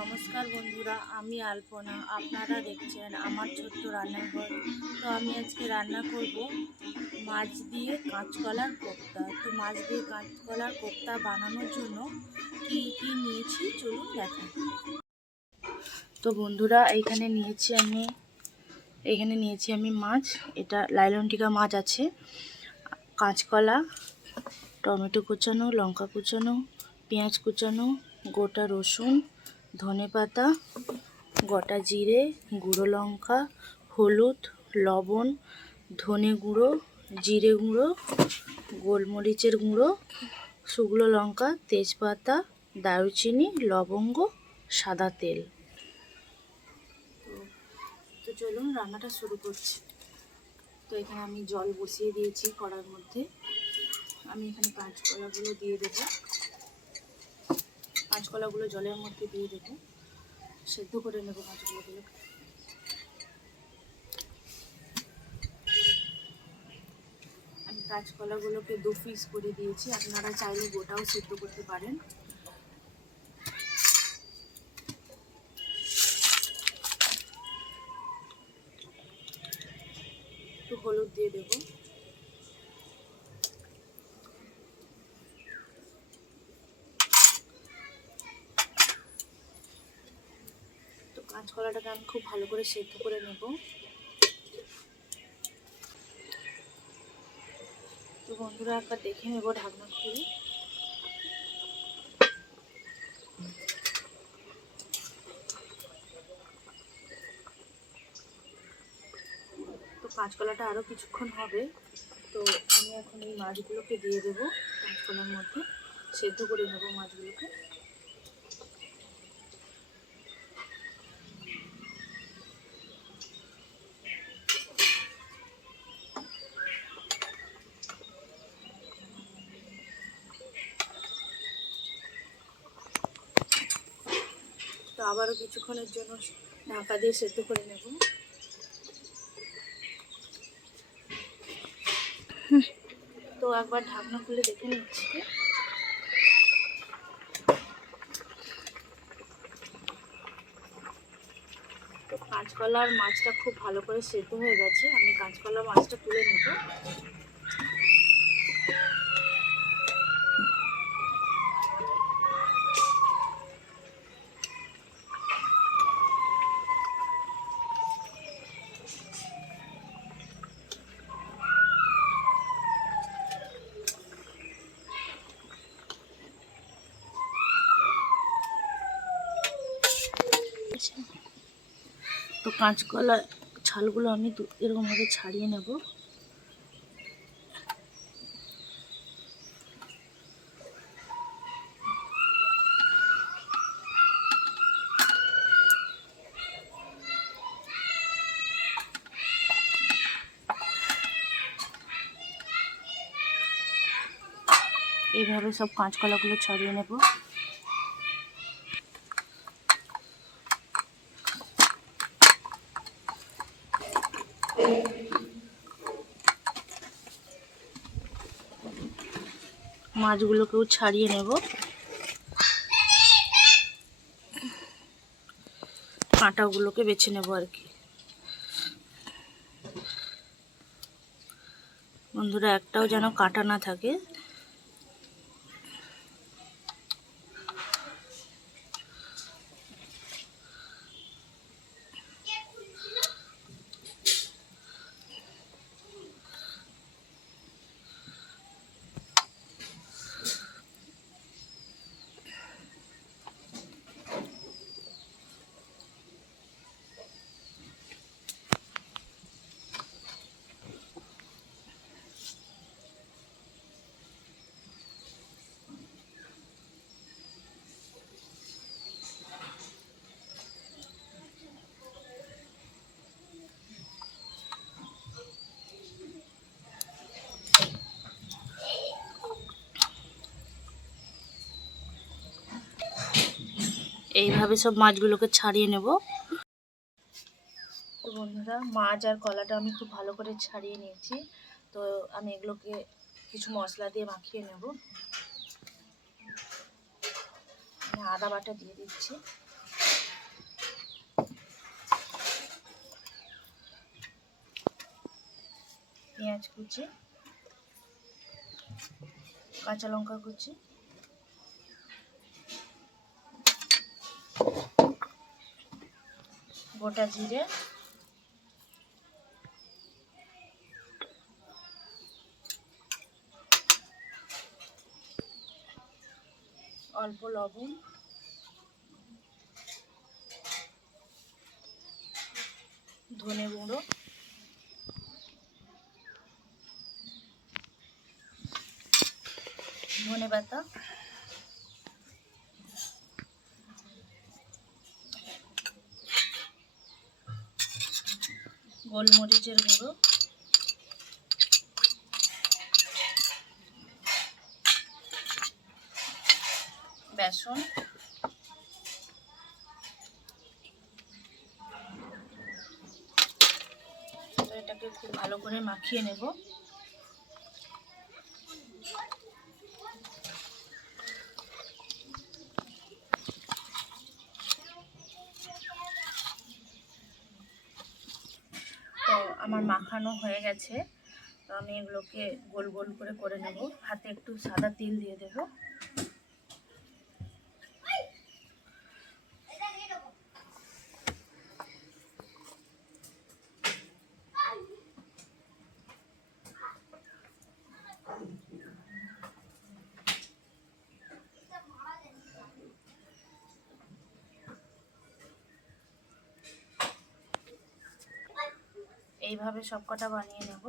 নমস্কার বন্ধুরা, আমি আলপনা। আপনারা দেখছেন আমার ছোট্ট রান্নাঘর। তো আমি আজকে রান্না করব মাছ দিয়ে কাঁচকলার কোপ্তা। তো মাছ দিয়ে কাঁচকলার কোপ্তা বানানোর জন্য কি কি নিয়েছি চলুন দেখাই। তো বন্ধুরা, এখানে নিয়েছি আমি মাছ। এটা লাইলনটিকা মাছ আছে, কাঁচকলা, টমেটো কুচানো, লঙ্কা কুচানো, পেঁয়াজ কুচানো, গোটা রসুন, ধনেপাতা, গোটা জিরে, গুঁড়ো লঙ্কা, হলুদ, লবণ, ধনে গুঁড়ো, জিরে গুঁড়ো, গোলমরিচের গুঁড়ো, শুকনো লঙ্কা, তেজপাতা, দারুচিনি, লবঙ্গ, সাদা তেল। তো চলুন রান্নাটা শুরু করছি। তো এখানে আমি জল বসিয়ে দিয়েছি কড়ার মধ্যে। আমি এখানে কাঁচকলাগুলো দিয়ে দেবো। কাঁচকলাগুলো জলের মধ্যে দিয়ে দেবো, সেদ্ধ করে নেবো কাঁচকলাগুলো। আমি কাঁচকলাগুলোকে 2 পিস করে দিয়েছি, আপনারা চাইলে গোটাও সেদ্ধ করতে পারেন। একটু হলুদ দিয়ে দেবো। তো কাঁচকলাটাকে আমি খুব ভালো করে সেদ্ধ করে নেব। তো বন্ধুরা, একবার দেখে নেব ঢাকনা খুলে। তো কাঁচকলাটা আরও কিছুক্ষণ হবে। তো আমি এখন এই মাছগুলোকে দিয়ে দেবো কাঁচকলার মধ্যে, সেদ্ধ করে নেব মাছগুলোকে। তো আবারও কিছুক্ষণের জন্য ঢাকা দিয়ে সেদ্ধ করে নেব। তো একবার ঢাকনা খুলে দেখে নিচ্ছি। তো কাঁচকলার মাছটা খুব ভালো করে সেদ্ধ হয়ে গেছে। আমি কাঁচকলার মাছটা তুলে নেব। তো কাঁচকলা ছালগুলো আমি এরকমভাবে ছাড়িয়ে নেব। এইভাবে সব কাঁচকলাগুলো ছাড়িয়ে নেব। মাছগুলোকেও ছাড়িয়ে নেব। কাঁটাগুলোকে বেছে নেব আর কি। বন্ধুরা, একটাও যেন কাঁটা না থাকে। এইভাবে সব মাছগুলোকে ছাড়িয়ে নেব। তো বন্ধুরা, মাছ আর কলাটা আমি খুব ভালো করে ছাড়িয়ে নিয়েছি। তো আমি এগুলোকে কিছু মশলা দিয়ে মাখিয়ে নেব। আমি আদা বাটা দিয়ে দিচ্ছি। পেঁয়াজ কুচি, কাঁচা লঙ্কা কুচি, গোটা জিরে, অল্প লবণ, ধনে গুঁড়ো, ধনে পাতা, গোলমরিচের গুঁড়ো, বেসন, এটাকে খুব ভালো করে মাখিয়ে নেব। তো আমার মাখানো হয়ে গেছে, তো আমি এগুলোকে গোল গোল করে নেব। হাতে একটু সাদা তেল দিয়ে দেব। এইভাবে সবকটা বানিয়ে নেব।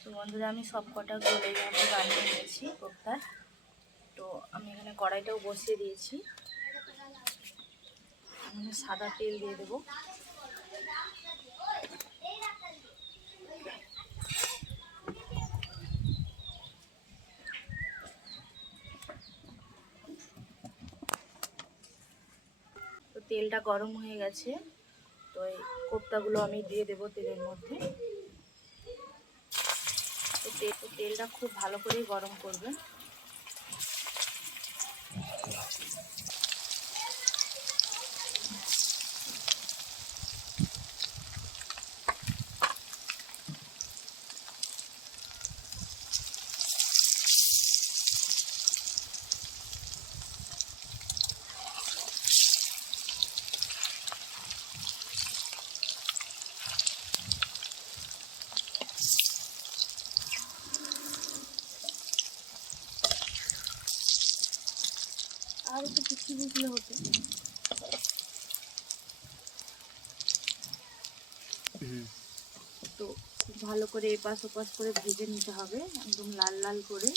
তো বন্ধুরা, আমি সবকটা গোল এইভাবে বানিয়ে নিয়েছি কোপ্তা। তো আমি এখানে কড়াইটাও বসিয়ে দিয়েছি। আমি সাদা তেল দিয়ে দেবো। তো তেলটা গরম হয়ে গেছে, তো এই কোপ্তাগুলো আমি দিয়ে দেবো তেলের মধ্যে। তো তেলটা খুব ভালো করে গরম করবেন। আর একটু কিছু বুঝলে হতো। তো খুব ভালো করে এপাশ ওপাশ করে ভেজে নিতে হবে, একদম লাল লাল করে।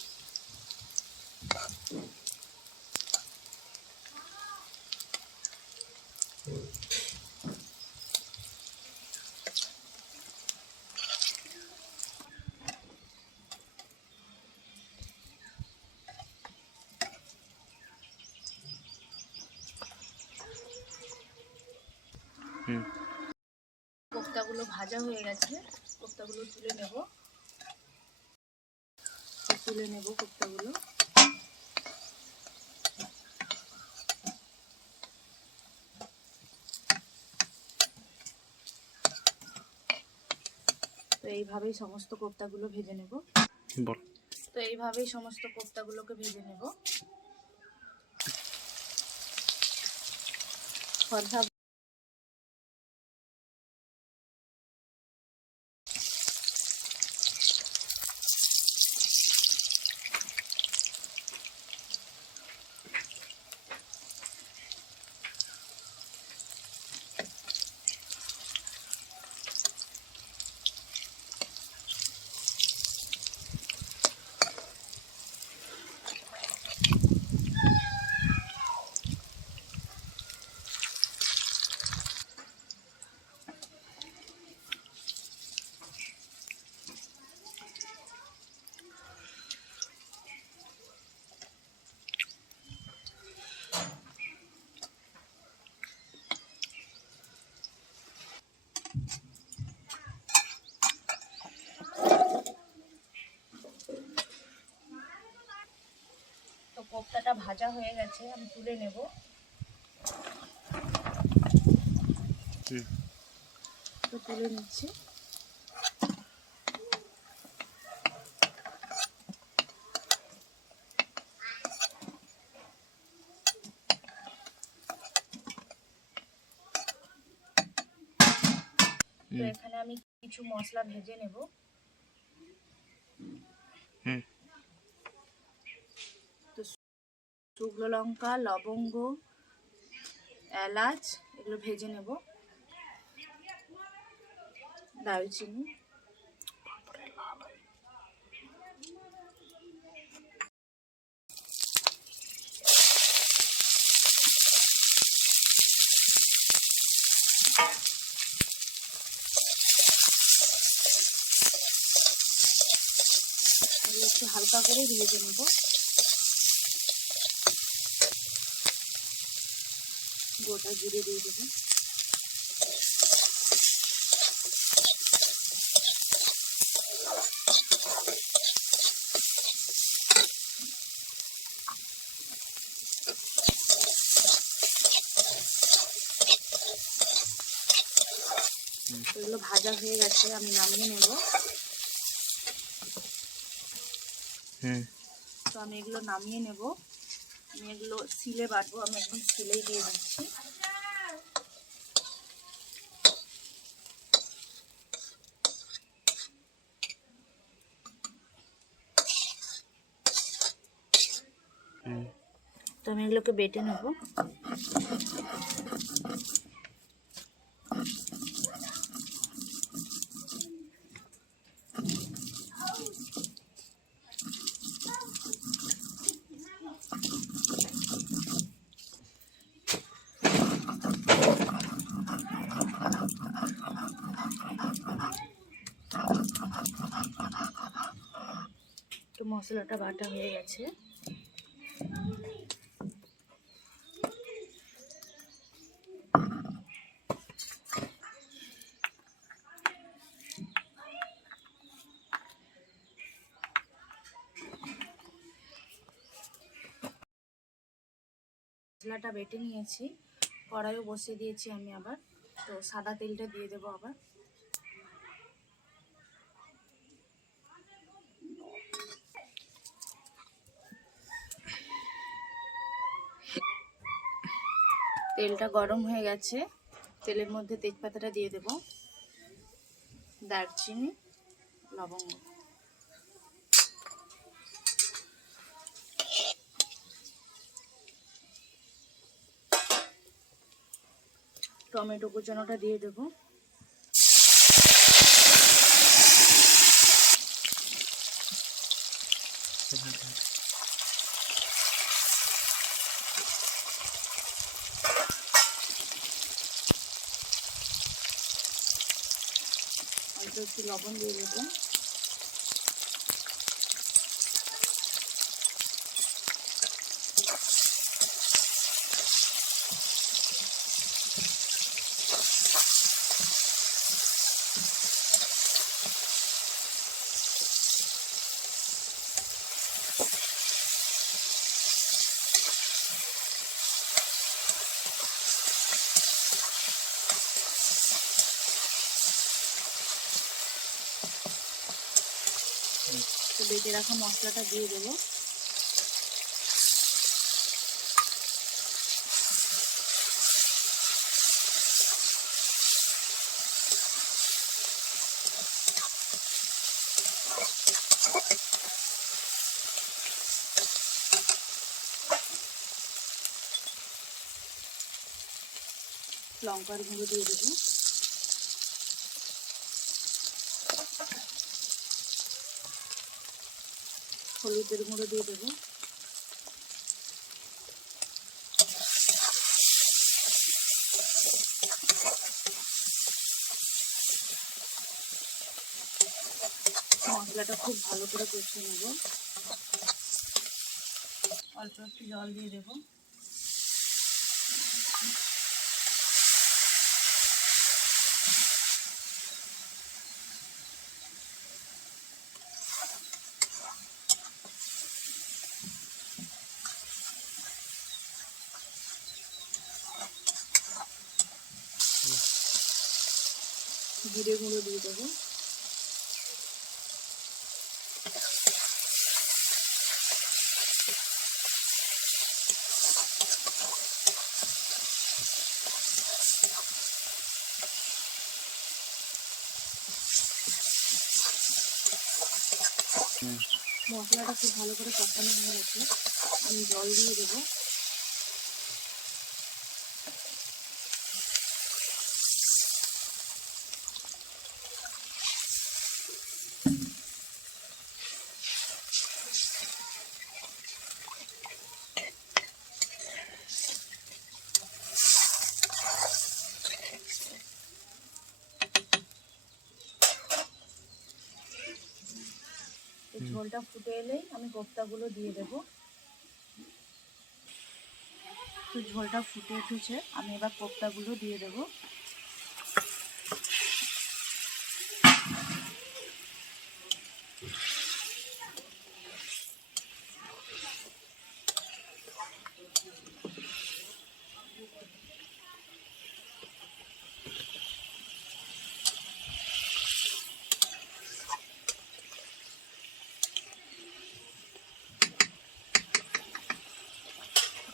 কোপ্তাগুলো ভাজা হয়ে গেছে, কোপ্তাগুলো তুলে নেব। কোপ্তাগুলো। তো এইভাবেই সমস্ত কোপ্তাগুলো ভেজে নেব। তো এইভাবেই সমস্ত কোপ্তাগুলোকে ভেজে নেব। ফর্সা তো কোপ্তাটা ভাজা হয়ে গেছে, আমি তুলে নেব। তো তুলে নিচ্ছি। তো এখানে আমি কিছু মশলা ভেজে নেব। তো শুকনো লঙ্কা, লবঙ্গ, এলাচ এগুলো ভেজে নেব, দারুচিনি, একটু হালকা করে ভেজে নেব। গোটা জিরে দিয়ে দেবো। এগুলো ভাজা হয়ে গেছে, আমি নামিয়ে নেব। তো আমি এগুলো নামিয়ে নেব। আমি এগুলো সিলে বাটবো, আমি এখন সিলেই দিয়ে দিচ্ছি। তো আমি এগুলোকে বেটে নেব। তো মশলাটা বাটা হয়ে গেছে। মশলাটা বেটে নিয়েছি, কড়াইও বসিয়ে দিয়েছি আমি আবার। তো সাদা তেলটা দিয়ে দেবো আবার। তেলটা গরম হয়ে গেছে, তেলের মধ্যে তেজপাতাটা দিয়ে দেব, দারচিনি, লবঙ্গ, টমেটো কুচানোটা দিয়ে দেব। অল্প একটু লবণ দিয়ে দেবো। তো বেটে রাখা মশলাটা দিয়ে দেবো। লঙ্কার গুঁড়ো দিয়ে দেবো। হলুদের গুঁড়ো দিয়ে দেবো। মশলাটা খুব ভালো করে কষিয়ে নেব। অল্প একটু জল দিয়ে দেবো। জিরে গুঁড়ো দিয়ে দেবো। মশলাটা খুব ভালো করে কষানো হয়ে গেছে, আমি জল দিয়ে দেবো। ঝোলটা ফুটে এলেই আমি কোপ্তাগুলো দিয়ে দেবো। তো ঝোলটা ফুটে উঠেছে, আমি এবার কোপ্তাগুলো দিয়ে দেবো।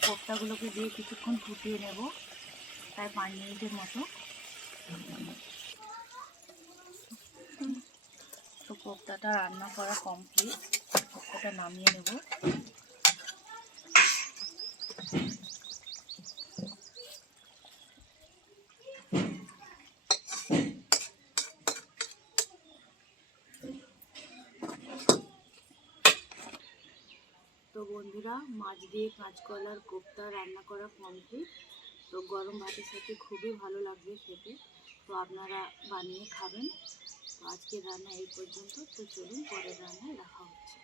কোপ্তাগুলোকে দিয়ে কিছুক্ষণ ফুটিয়ে নেব, প্রায় 5 মিনিটের মতো। তো কোপ্তাটা রান্না করা কমপ্লিট, কোপ্তাটা নামিয়ে নেব। তো বন্ধুরা, মাছ দিয়ে কাঁচকলার কোপ্তা রান্না করা কমপ্লিট। তো গরম ভাতের সাথে খুবই ভালো লাগবে খেতে। তো আপনারা বানিয়ে খাবেন। তো আজকের রান্না এই পর্যন্ত। তো চলুন পরের রান্নায় দেখা হচ্ছে।